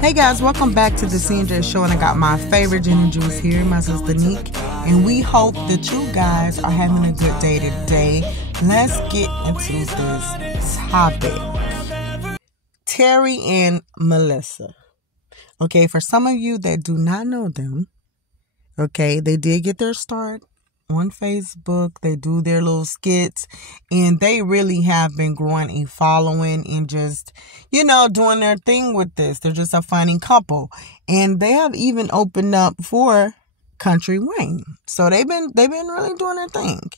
Hey guys, welcome back to the CNJ Show, and I got my favorite gin and juice here, my sister Neek, and we hope that you guys are having a good day today. Let's get into this topic. Terry and Melissa. Okay, for some of you that do not know them, okay, they did get their start on Facebook. They do their little skits, and they really have been growing a following and just, doing their thing with this. They're just a funny couple, and they have even opened up for Country Wayne. So they've been really doing their thing.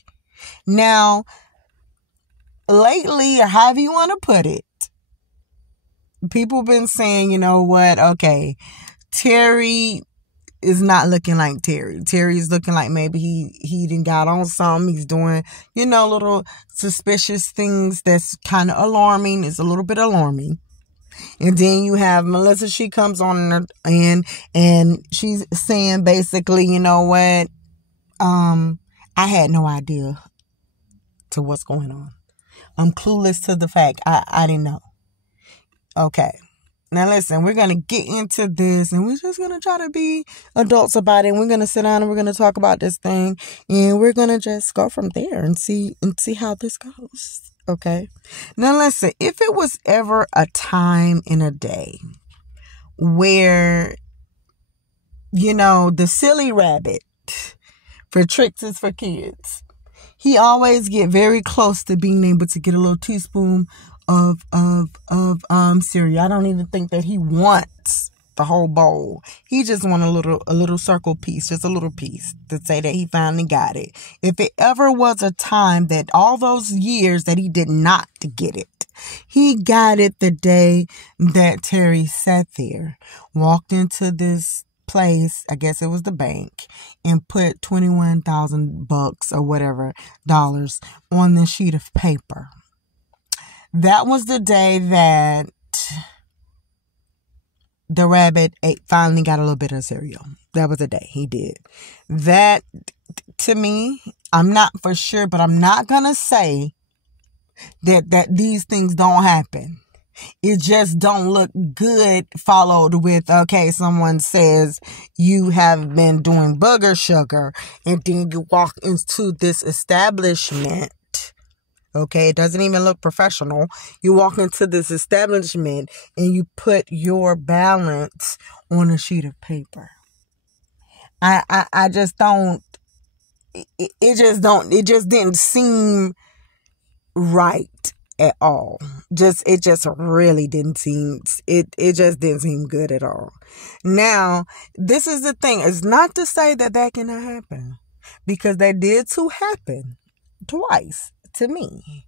Now, lately, or however you want to put it, people have been saying, you know what? Okay, Terry is not looking like Terry. Terry's looking like maybe he done got on something. He's doing, little suspicious things that's kind of alarming. It's a little bit alarming. And then you have Melissa. She comes on and she's saying basically, you know what? I had no idea to what's going on. I'm clueless to the fact. I didn't know. Okay. Now listen, we're going to get into this, and we're just going to try to be adults about it. And we're going to sit down and we're going to talk about this thing, and we're going to just go from there and see how this goes. Okay. Now listen, if it was ever a time in a day where, the silly rabbit for tricks is for kids, he always get very close to being able to get a little teaspoon of cereal. I don't even think that he wants the whole bowl. He just want a little circle piece, just a little piece to say that he finally got it. If it ever was a time that all those years that he did not get it, he got it the day that Terry sat there, walked into this place, I guess it was the bank, and put $21,000 or whatever dollars on the sheet of paper. That was the day that the rabbit finally got a little bit of cereal. That was the day he did. That, to me, I'm not for sure, but I'm not going to say that these things don't happen. It just don't look good followed with, okay, someone says you have been doing booger sugar, and then you walk into this establishment. Okay, it doesn't even look professional. You walk into this establishment and you put your balance on a sheet of paper. I just don't, it just didn't seem right at all. It just really didn't seem, it just didn't seem good at all. Now, this is the thing. It's not to say that cannot happen, because that did too happen twice. To me.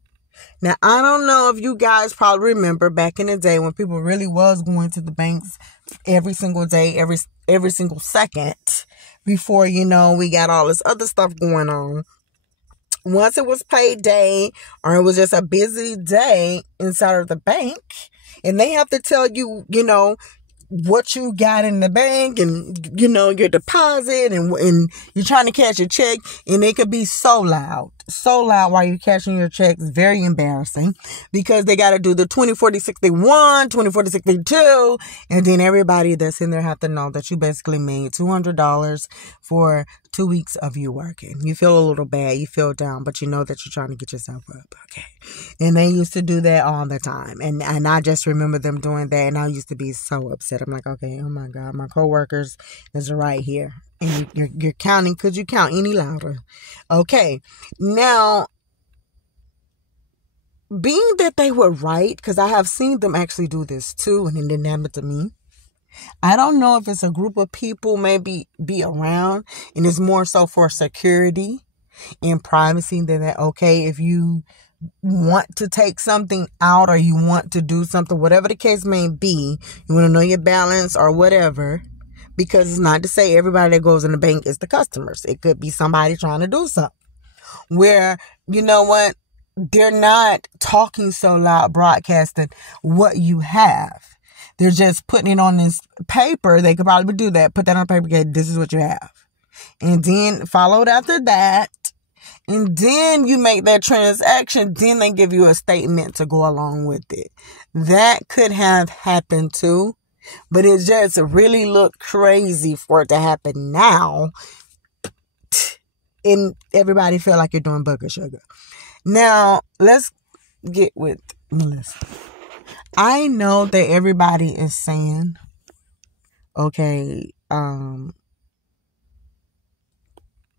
Now, I don't know if you guys probably remember back in the day when people really was going to the banks every single day, every single second before, we got all this other stuff going on. Once it was payday or it was just a busy day inside of the bank, and they have to tell you, what you got in the bank and, your deposit, and you're trying to cash your check, and it could be so loud while you're cashing your checks. Very embarrassing, because they got to do the 20, 40, 61, 20, 40, 62, and then everybody that's in there have to know that you basically made $200 for 2 weeks of you working. You feel a little bad, you feel down, but you know that you're trying to get yourself up. Okay. And they used to do that all the time. And I just remember them doing that, and I used to be so upset. I'm like, okay, oh my God, my coworkers is right here. And you're counting. Could you count any louder? Okay. Now, being that they were right, because I have seen them actually do this too, and it didn't happen to me. I don't know if it's a group of people maybe be around, and it's more so for security and privacy than that. Okay, if you want to take something out or you want to do something, whatever the case may be, you want to know your balance or whatever, because it's not to say everybody that goes in the bank is the customers. It could be somebody trying to do something where, you know what, they're not talking so loud, broadcasting what you have. They're just putting it on this paper. They could probably do that. Put that on paper. Okay, this is what you have. And then followed after that. And then you make that transaction. Then they give you a statement to go along with it. That could have happened too. But it just really looked crazy for it to happen now. And everybody feel like you're doing booger sugar. Now, let's get with Melissa. I know that everybody is saying, okay,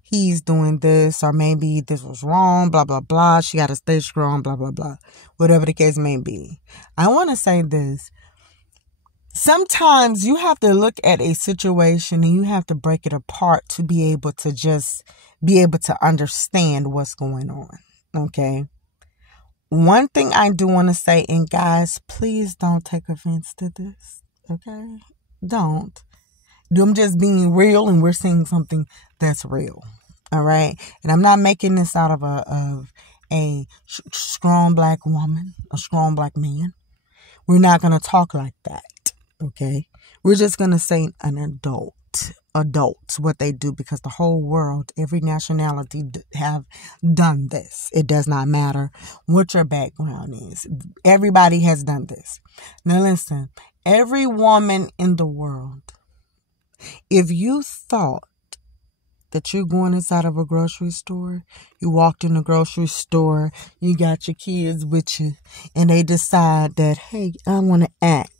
he's doing this, or maybe this was wrong, blah, blah, blah. She got to stay strong, blah, blah, blah. Whatever the case may be. I want to say this. Sometimes you have to look at a situation and you have to break it apart to be able to just be able to understand what's going on. Okay. One thing I do want to say, and guys, please don't take offense to this. Okay. Don't. I'm just being real, and we're seeing something that's real. All right. And I'm not making this out of a strong black woman, a strong black man. We're not going to talk like that. Okay. We're just going to say an adults, what they do, because the whole world, every nationality have done this. It does not matter what your background is. Everybody has done this. Now listen, every woman in the world, if you thought that you're going inside of a grocery store, you walked in the grocery store, you got your kids with you, and they decide that, hey, I want to act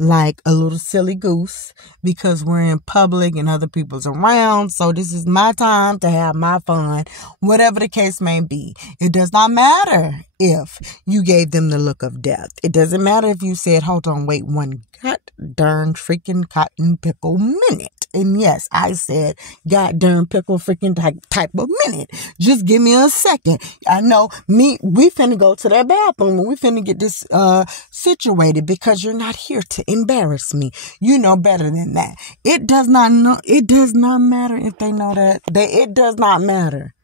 like a little silly goose because we're in public and other people's around, so this is my time to have my fun. Whatever the case may be, it does not matter if you gave them the look of death. It doesn't matter if you said, hold on, wait one god darn freaking cotton pickle minute. And yes, I said god darn pickle freaking type of minute. Just give me a second. I know we finna go to that bathroom and we finna get this situated because you're not here to embarrass me. You know better than that. It does not matter if they know that. It does not matter.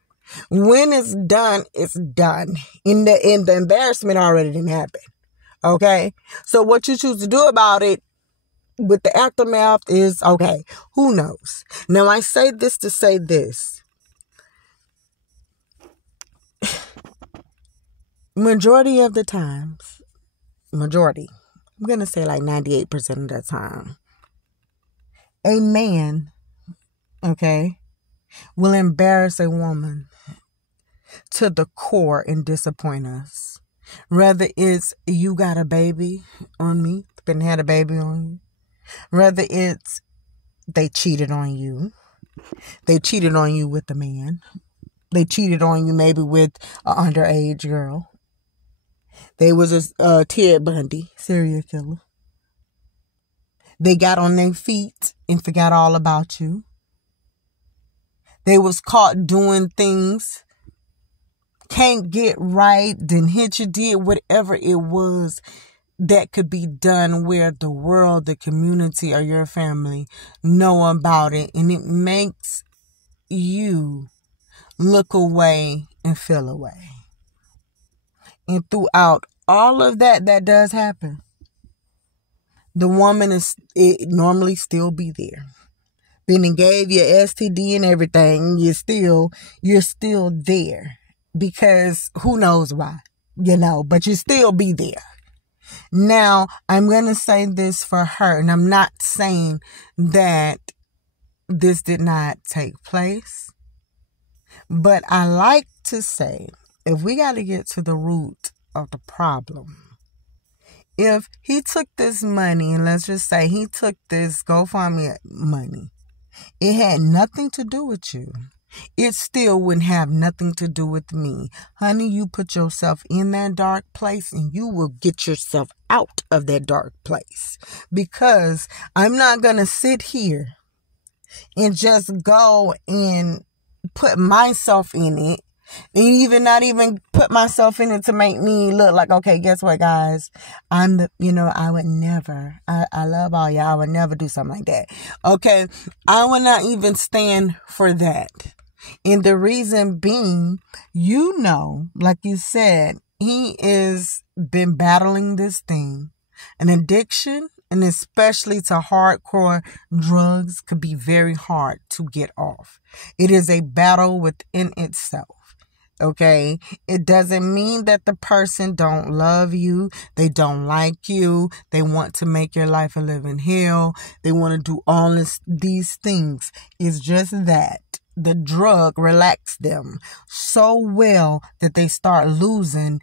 When it's done, it's done. In the embarrassment already didn't happen. Okay? So what you choose to do about it with the aftermath is, okay, who knows? Now, I say this to say this. Majority of the times, I'm going to say like 98% of the time, a man, okay, will embarrass a woman to the core and disappoint us. Whether it's you got a baby on me, been had a baby on you. Whether it's they cheated on you. They cheated on you with a man. They cheated on you maybe with an underage girl. They was a Ted Bundy serial killer. They got on their feet and forgot all about you. They was caught doing things, can't get right, then hit you, did whatever it was that could be done where the world, the community, or your family know about it. And it makes you look away and feel away. And throughout all of that does happen, the woman it normally still be there. Then and gave you STD and everything, you're still there. Because who knows why, but you still be there. Now, I'm going to say this for her, and I'm not saying that this did not take place, but I like to say, if we got to get to the root of the problem, if he took this money, and let's just say he took this GoFundMe money, it had nothing to do with you. It still wouldn't have nothing to do with me. Honey, you put yourself in that dark place and you will get yourself out of that dark place. Because I'm not going to sit here and just go and put myself in it. And not even put myself in it to make me look like, okay, guess what, guys? I would never, I love all y'all. I would never do something like that. Okay. I would not even stand for that. And the reason being, like you said, he is been battling this thing. An addiction, and especially to hardcore drugs, could be very hard to get off. It is a battle within itself. Okay, it doesn't mean that the person don't love you, they don't like you, they want to make your life a living hell, they want to do all these things. It's just that the drug relaxed them so well that they start losing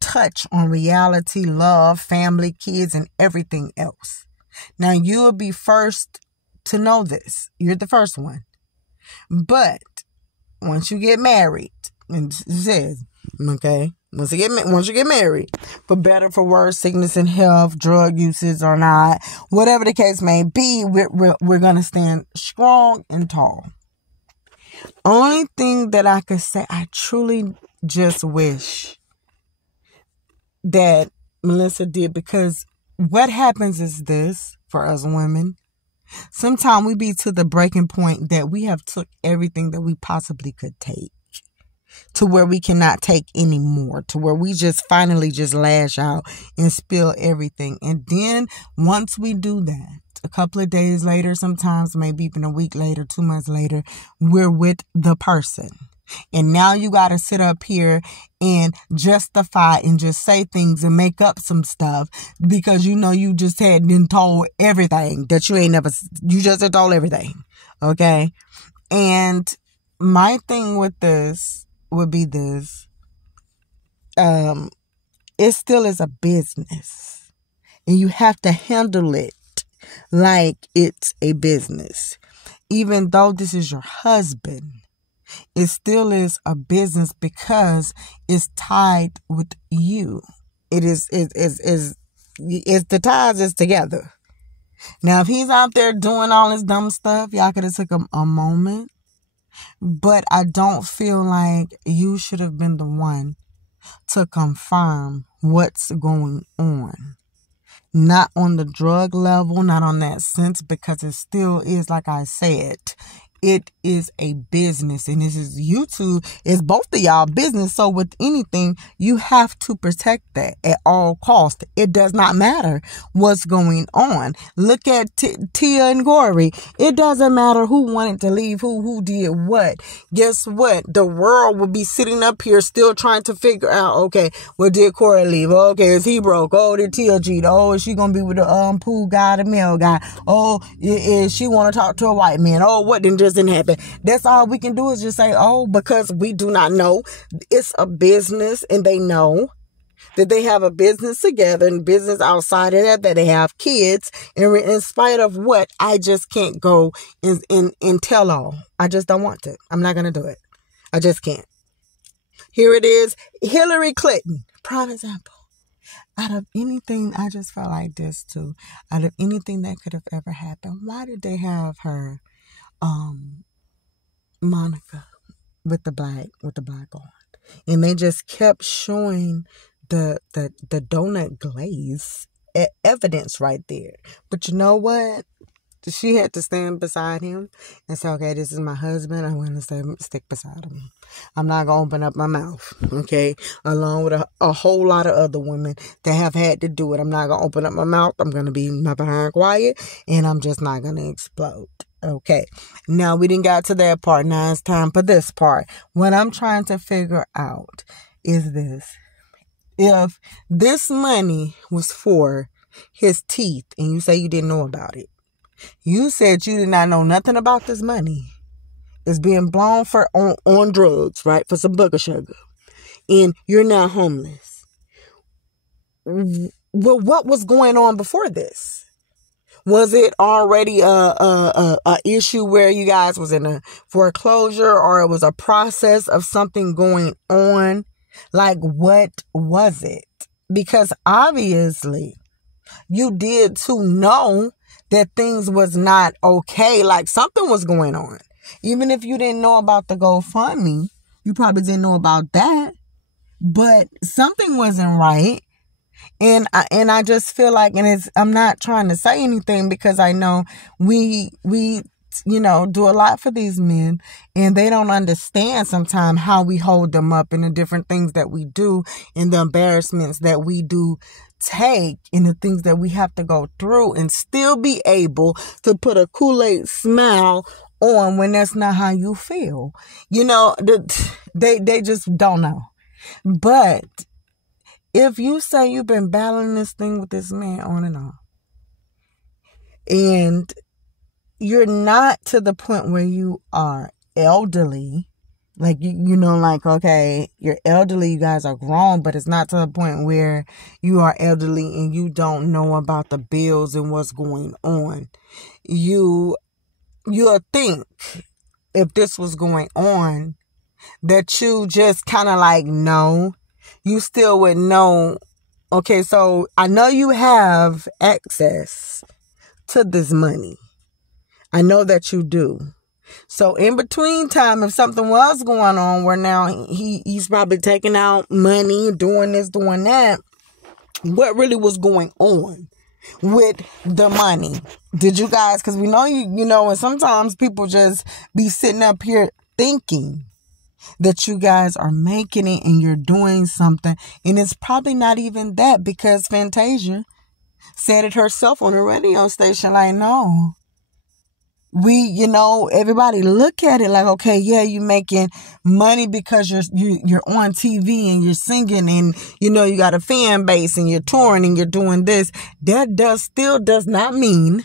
touch on reality, love, family, kids, and everything else. Now, you will be first to know this. You're the first one. But once you get married, and it says, okay, once you get married, for better, for worse, sickness and health, drug uses or not, whatever the case may be, we're going to stand strong and tall. Only thing that I could say, I truly just wish that Melissa did, because what happens is this for us women. Sometimes we be to the breaking point that we have took everything that we possibly could take to where we cannot take anymore, to where we just finally just lash out and spill everything. And then once we do that, a couple of days later, sometimes maybe even a week later, 2 months later, we're with the person. And now you got to sit up here and justify and just say things and make up some stuff because you just had been told everything that you just had told everything. Okay. And my thing with this would be this. It still is a business and you have to handle it like it's a business. Even though this is your husband, it still is a business because it's tied with you. It's the ties is together. Now, if he's out there doing all this dumb stuff, y'all could have took a moment. But I don't feel like you should have been the one to confirm what's going on. Not on the drug level, not on that sense, because it still is, like I said, it is a business, and this is YouTube. It's both of y'all business. So with anything, you have to protect that at all costs. It does not matter what's going on. Look at Tia and Gory. It doesn't matter who wanted to leave, who did what. Guess what? The world will be sitting up here still trying to figure out, okay, well, did Corey leave? Okay, is he broke? Oh, did Tia cheat? Oh, is she gonna be with the pool guy, the male guy? Oh, is she want to talk to a white man? Oh, what didn't happen? That's all we can do is just say, oh, because we do not know. It's a business, and they know that they have a business together and business outside of that they have kids. And in spite of what, I just can't go and tell all. I just don't want to. I'm not going to do it. I just can't. Here it is. Hillary Clinton, prime example. Out of anything, I just felt like this too. Out of anything that could have ever happened, why did they have her Monica with the black on, and they just kept showing the donut glaze evidence right there. But you know what? She had to stand beside him and say, okay, this is my husband. I'm going to stick beside him. I'm not going to open up my mouth, okay? Along with a whole lot of other women that have had to do it. I'm not going to open up my mouth. I'm going to be my behind quiet, and I'm just not going to explode. Okay, now we didn't got to that part. Now it's time for this part. What I'm trying to figure out is this. If this money was for his teeth and you say you didn't know about it, you said you did not know nothing about this money. It's being blown on drugs, right? For some booger sugar. And you're now homeless. Well, what was going on before this? Was it already a issue where you guys was in a foreclosure, or it was a process of something going on? Like, what was it? Because obviously you did to know that things was not okay. Like, something was going on. Even if you didn't know about the GoFundMe, you probably didn't know about that, but something wasn't right. And I just feel like, I'm not trying to say anything because I know we do a lot for these men, and they don't understand sometimes how we hold them up and the different things that we do and the embarrassments that we do take and the things that we have to go through and still be able to put a Kool-Aid smile on when that's not how you feel. You know, they just don't know. But if you say you've been battling this thing with this man on and on, and you're not to the point where you are elderly, like, you know, like, okay, you're elderly, you guys are grown, but it's not to the point where you are elderly and you don't know about the bills and what's going on. You'll think, if this was going on, that you just kind of like know, you still would know, okay, so I know you have access to this money. I know that you do. So in between time, if something was going on where now he's probably taking out money, doing this, doing that, what really was going on with the money? Did you guys, because we know you know, and sometimes people just be sitting up here thinking that you guys are making it and you're doing something, and it's probably not even that, because Fantasia said it herself on the radio station, like, no. You know, everybody look at it like, okay, yeah, you're making money because you're on TV and you're singing and, you know, you got a fan base and you're touring and you're doing this. That still does not mean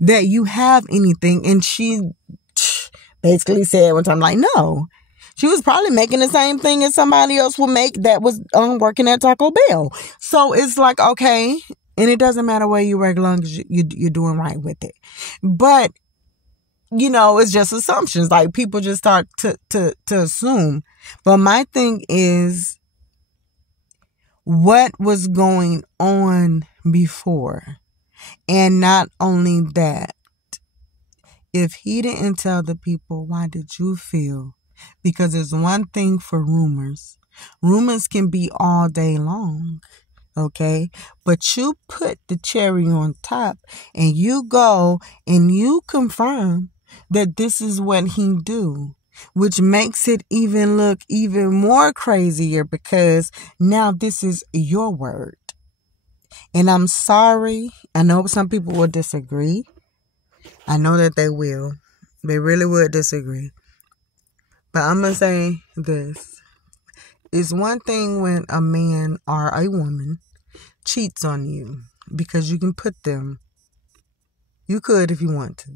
that you have anything. And she basically said one time, like, no, she was probably making the same thing as somebody else would make that was working at Taco Bell. So it's like, okay, and it doesn't matter where you work, as long as you're doing right with it. But you know, it's just assumptions. Like, people just start to assume. But my thing is, what was going on before? And not only that, if he didn't tell the people, why did you feel? Because it's one thing for rumors. Rumors can be all day long. Okay, but you put the cherry on top and you go and you confirm that this is what he do, which makes it even look even more crazier, because now this is your word. And I'm sorry, I know some people will disagree. I know that they will. They really would disagree. But I'm going to say this. It's one thing when a man or a woman cheats on you, because you can put them, you could if you want to.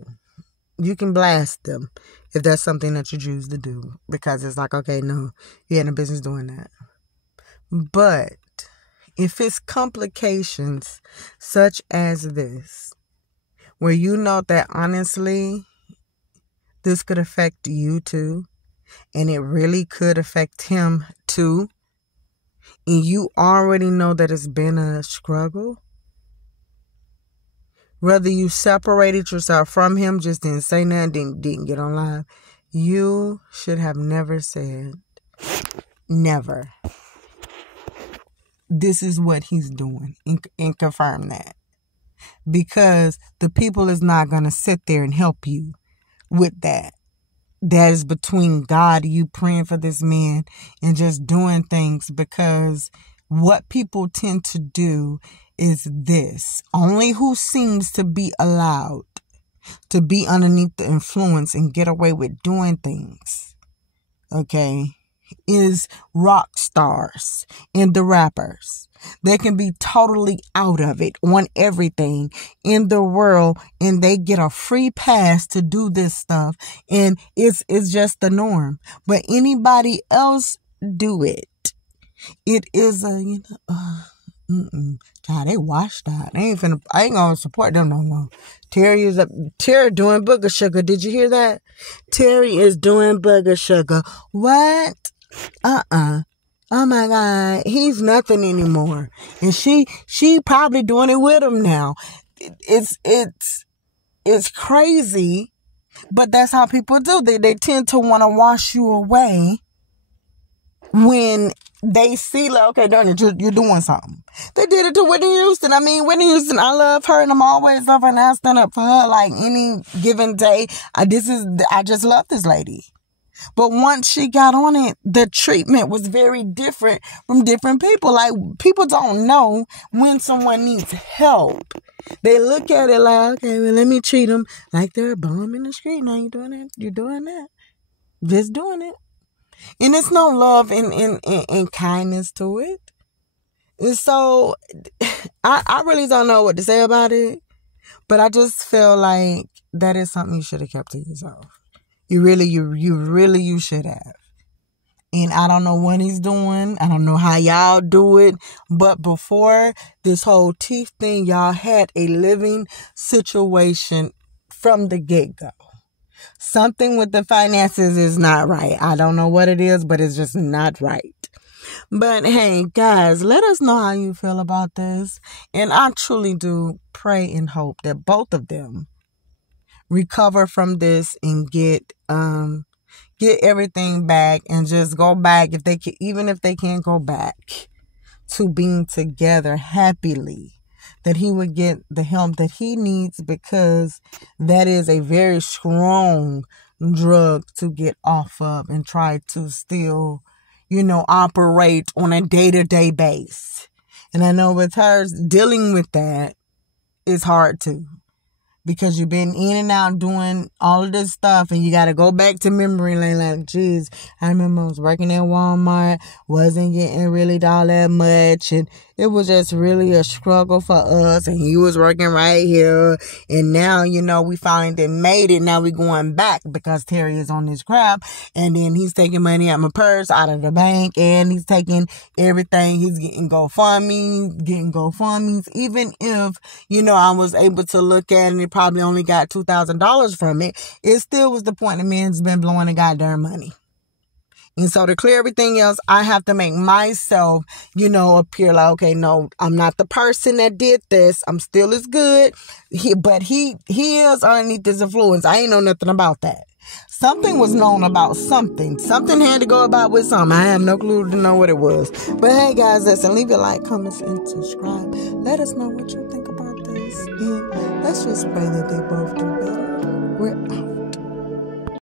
You can blast them if that's something that you choose to do, because it's like, okay, no, you had no business doing that. But if it's complications such as this, where you know that honestly, this could affect you too, and it really could affect him too, and you already know that it's been a struggle, whether you separated yourself from him, just didn't say nothing, didn't get on live, you should have never said, never, this is what he's doing, and confirm that. Because the people is not going to sit there and help you with that. That is between God, you praying for this man, and just doing things, because what people tend to do is this. Only who seems to be allowed to be underneath the influence and get away with doing things, okay, is rock stars and the rappers. They can be totally out of it on everything in the world, and they get a free pass to do this stuff, and it's just the norm. But anybody else do it, it is a, you know, God, they washed out. I ain't gonna support them no more. Terry doing booger sugar. Did you hear that? Terry is doing booger sugar. What? Oh my God, he's nothing anymore. And she probably doing it with him now. It's crazy, but that's how people do. They tend to want to wash you away when they see, like, okay, darn it, you're doing something. They did it to Whitney Houston. I mean, Whitney Houston, I love her, and I'm always love her, and I stand up for her like any given day. I just love this lady. But once she got on it, the treatment was very different from different people. Like, people don't know when someone needs help. They look at it like, okay, well, let me treat them like they're a bum in the street. Now you're doing it. You're doing that. Just doing it. And it's no love and kindness to it. And so, I really don't know what to say about it. But I just feel like that is something you should have kept to yourself. You should have. And I don't know what he's doing. I don't know how y'all do it. But before this whole teeth thing, y'all had a living situation from the get-go. Something with the finances is not right. I don't know what it is, but it's just not right. But hey, guys, let us know how you feel about this. And I truly do pray and hope that both of them recover from this and get everything back and just go back, if they can, even if they can't go back to being together happily, that he would get the help that he needs, because that is a very strong drug to get off of and try to still, operate on a day-to-day base. And I know with her, dealing with that is hard too. Because you've been in and out doing all of this stuff, and you got to go back to memory lane. Like, geez, I remember I was working at Walmart, wasn't getting really all that much, and it was just really a struggle for us, and he was working right here, and now, we finally made it. Now we going back because Terry is on this crap, and then he's taking money out my purse, out of the bank, and he's taking everything. He's getting GoFundMes, even if, I was able to look at it, probably only got $2,000 from it. It still was the point the man's been blowing the goddamn money. And so to clear everything else, I have to make myself, appear like, okay, no, I'm not the person that did this. I'm still as good. But he is underneath this influence. I ain't know nothing about that. Something was known about something. Something had to go about with something. I have no clue to know what it was. But hey, guys, listen, leave a like, comment, and subscribe. Let us know what you think about this. And let's just pray that they both do